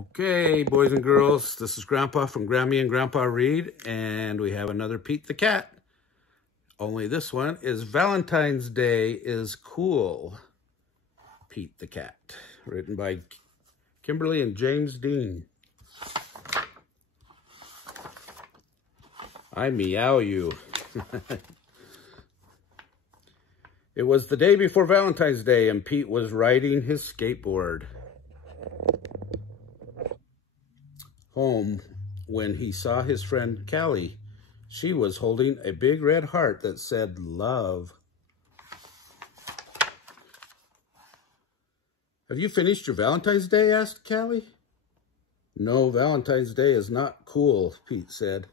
Okay, boys and girls, this is Grandpa from Grammy and Grandpa Read, and we have another Pete the Cat. Only this one is Valentine's Day is Cool, Pete the Cat. Written by Kimberly and James Dean. I meow you. It was the day before Valentine's Day, and Pete was riding his skateboard home when he saw his friend Callie. She was holding a big red heart that said love. Have you finished your Valentine's Day? Asked Callie. No, Valentine's Day is not cool, Pete said.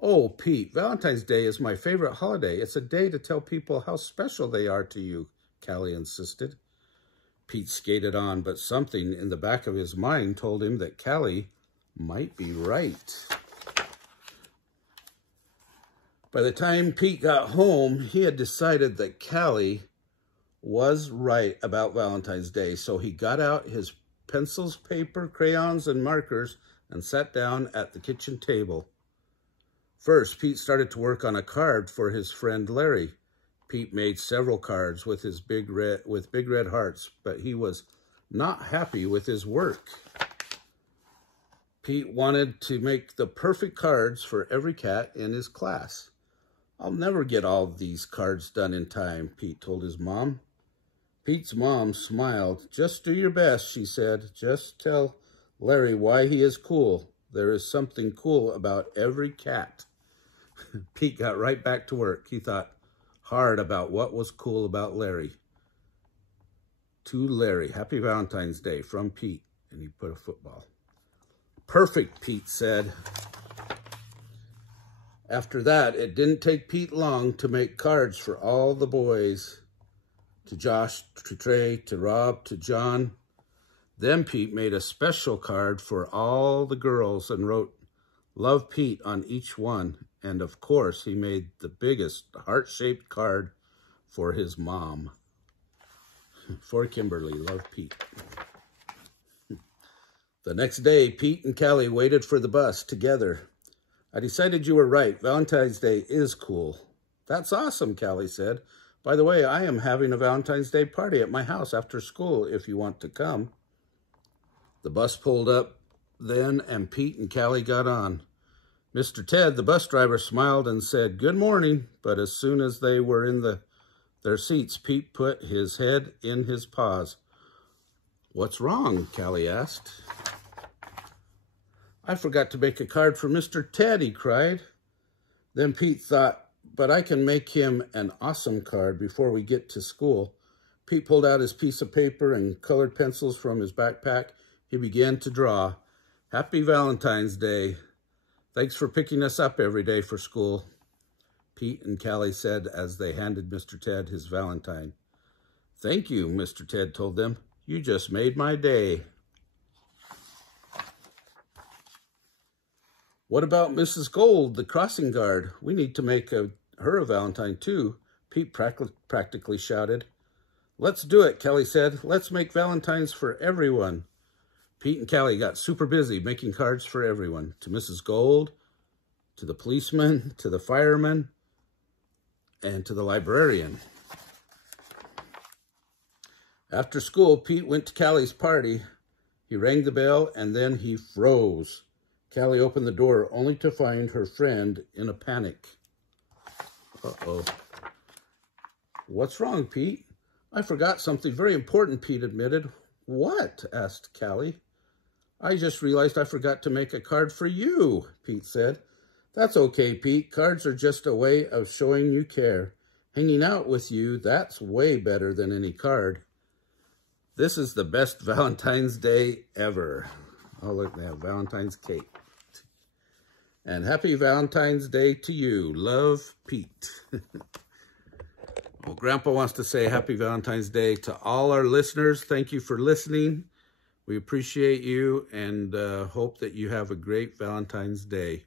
Oh, Pete, Valentine's Day is my favorite holiday. It's a day to tell people how special they are to you, Callie insisted. Pete skated on, but something in the back of his mind told him that Callie might be right. By the time Pete got home, he had decided that Callie was right about Valentine's Day, so he got out his pencils, paper, crayons, and markers and sat down at the kitchen table. First, Pete started to work on a card for his friend Larry. Pete made several cards with big red hearts, but he was not happy with his work. Pete wanted to make the perfect cards for every cat in his class. I'll never get all these cards done in time, Pete told his mom. Pete's mom smiled. Just do your best, she said. Just tell Larry why he is cool. There is something cool about every cat. Pete got right back to work. He thought hard about what was cool about Larry. To Larry, happy Valentine's Day from Pete. And he put a football. Perfect, Pete said. After that, it didn't take Pete long to make cards for all the boys. To Josh, to Trey, to Rob, to John. Then Pete made a special card for all the girls and wrote, "Love Pete" on each one. And of course, he made the biggest heart-shaped card for his mom. For Kimberly, love Pete. The next day, Pete and Callie waited for the bus together. I decided you were right. Valentine's Day is cool. That's awesome, Callie said. By the way, I am having a Valentine's Day party at my house after school if you want to come. The bus pulled up then, and Pete and Callie got on. Mr. Ted, the bus driver, smiled and said, "Good morning," but as soon as they were in their seats, Pete put his head in his paws. What's wrong? Callie asked. I forgot to make a card for Mr. Ted, he cried. Then Pete thought, but I can make him an awesome card before we get to school. Pete pulled out his piece of paper and colored pencils from his backpack. He began to draw. Happy Valentine's Day. Thanks for picking us up every day for school, Pete and Callie said as they handed Mr. Ted his Valentine. Thank you, Mr. Ted told them. You just made my day. What about Mrs. Gold, the crossing guard? We need to make her a Valentine too, Pete practically shouted. Let's do it, Callie said. Let's make Valentines for everyone. Pete and Callie got super busy making cards for everyone. To Mrs. Gold, to the policeman, to the fireman, and to the librarian. After school, Pete went to Callie's party. He rang the bell, and then he froze. Callie opened the door only to find her friend in a panic. Uh-oh. What's wrong, Pete? I forgot something very important, Pete admitted. What? Asked Callie. I just realized I forgot to make a card for you, Pete said. That's okay, Pete. Cards are just a way of showing you care. Hanging out with you, that's way better than any card. This is the best Valentine's Day ever. Oh, look, they have Valentine's cake. And happy Valentine's Day to you. Love, Pete. Well, Grandpa wants to say happy Valentine's Day to all our listeners. Thank you for listening. We appreciate you and hope that you have a great Valentine's Day.